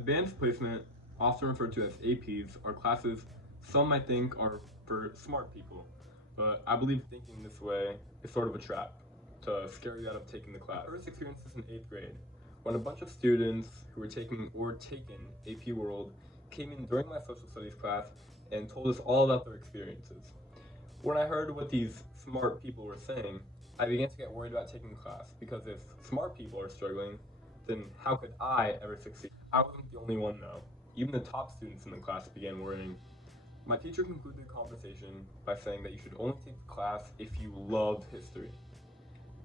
Advanced placement, often referred to as APs, are classes some might think are for smart people, but I believe thinking this way is sort of a trap to scare you out of taking the class. My first experience is in 8th grade, when a bunch of students who were taking or taken AP World came in during my social studies class and told us all about their experiences. When I heard what these smart people were saying, I began to get worried about taking the class because if smart people are struggling, then how could I ever succeed? I wasn't the only one though. Even the top students in the class began worrying. My teacher concluded the conversation by saying that you should only take the class if you loved history.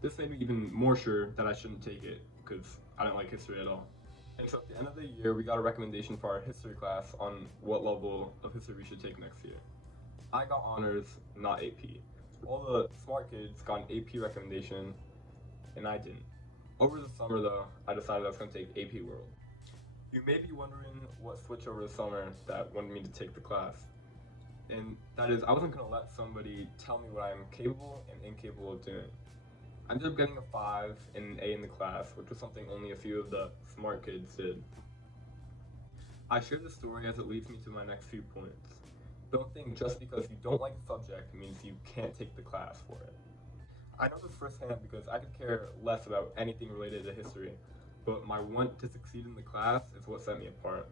This made me even more sure that I shouldn't take it because I didn't like history at all. And so at the end of the year, we got a recommendation for our history class on what level of history we should take next year. I got honors, not AP. All the smart kids got an AP recommendation, and I didn't. Over the summer though, I decided I was going to take AP World. You may be wondering what switched over the summer that wanted me to take the class. And that is, I wasn't going to let somebody tell me what I'm capable and incapable of doing. I ended up getting a 5 and an A in the class, which was something only a few of the smart kids did. I share this story as it leads me to my next few points. Don't think just because you don't like a subject means you can't take the class for it. I know this firsthand because I could care less about anything related to history, but my want to succeed in the class is what set me apart.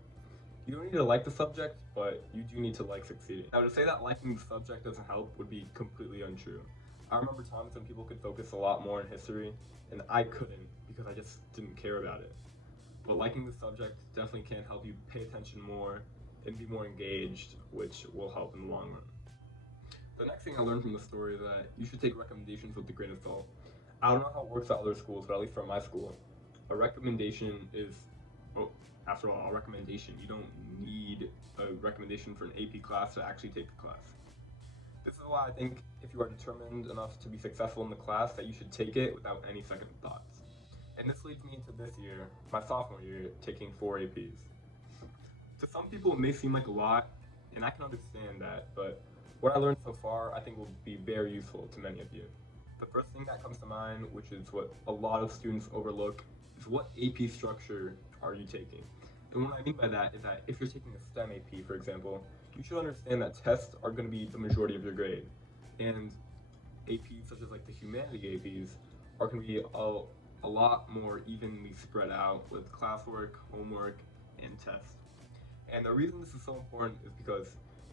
You don't need to like the subject, but you do need to like succeeding. Now, to say that liking the subject doesn't help would be completely untrue. I remember times when people could focus a lot more on history, and I couldn't because I just didn't care about it. But liking the subject definitely can help you pay attention more and be more engaged, which will help in the long run. The next thing I learned from the story is that you should take recommendations with a grain of salt. I don't know how it works at other schools, but at least for my school, a recommendation is, well, after all, a recommendation. You don't need a recommendation for an AP class to actually take the class. This is why I think if you are determined enough to be successful in the class that you should take it without any second thoughts. And this leads me into this year, my sophomore year, taking 4 APs. To some people it may seem like a lot, and I can understand that, but what I learned so far I think will be very useful to many of you. The first thing that comes to mind, which is what a lot of students overlook, is what AP structure are you taking? And what I mean by that is that if you're taking a STEM AP, for example, you should understand that tests are going to be the majority of your grade. And APs such as like the humanity APs are going to be a lot more evenly spread out with classwork, homework, and tests. And the reason this is so important is because,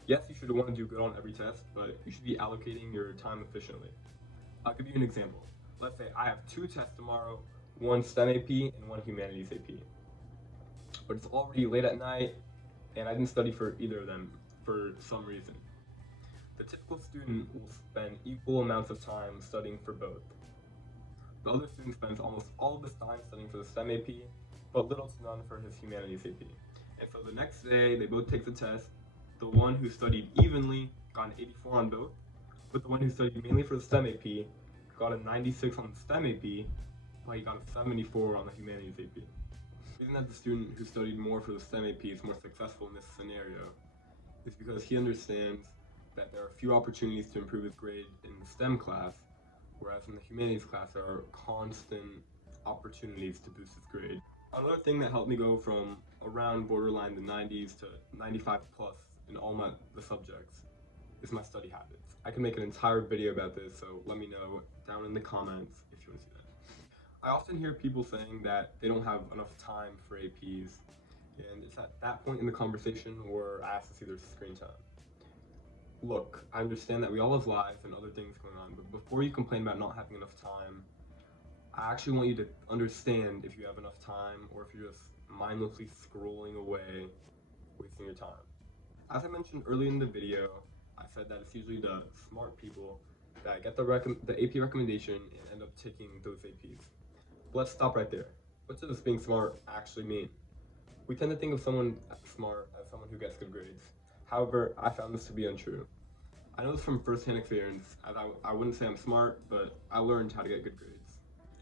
yes, you should want to do good on every test, but you should be allocating your time efficiently. I'll give you an example. Let's say I have 2 tests tomorrow, one STEM AP and one humanities AP. But it's already late at night, and I didn't study for either of them for some reason. The typical student will spend equal amounts of time studying for both. The other student spends almost all of his time studying for the STEM AP, but little to none for his humanities AP. And so the next day, they both take the test. The one who studied evenly got an 84 on both, but the one who studied mainly for the STEM AP got a 96 on the STEM AP, but he got a 74 on the humanities AP. The reason that the student who studied more for the STEM AP is more successful in this scenario is because he understands that there are few opportunities to improve his grade in the STEM class, whereas in the humanities class there are constant opportunities to boost his grade. Another thing that helped me go from around borderline the 90s to 95 plus in all the subjects is my study habits. I can make an entire video about this, so let me know down in the comments if you want to see that. I often hear people saying that they don't have enough time for APs, and it's at that point in the conversation where I ask to see their screen time. Look, I understand that we all have lives and other things going on, but before you complain about not having enough time, I actually want you to understand if you have enough time or if you're just mindlessly scrolling away, wasting your time. As I mentioned earlier in the video, I said that it's usually the smart people that get the AP recommendation and end up taking those APs. But let's stop right there. What does being smart actually mean? We tend to think of someone smart as someone who gets good grades. However, I found this to be untrue. I know this from first-hand experience, as I wouldn't say I'm smart, but I learned how to get good grades.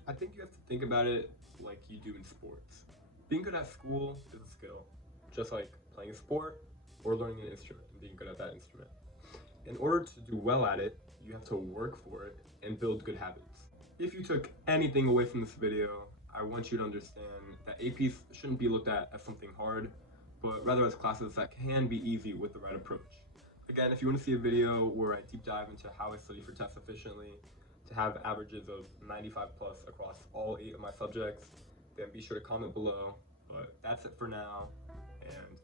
I think you have to think about it like you do in sports. Being good at school is a skill, just like playing a sport or learning an instrument and being good at that instrument. In order to do well at it, you have to work for it and build good habits. If you took anything away from this video, I want you to understand that APs shouldn't be looked at as something hard, but rather as classes that can be easy with the right approach. Again, if you want to see a video where I deep dive into how I study for tests efficiently to have averages of 95 plus across all 8 of my subjects, then be sure to comment below. But that's it for now, and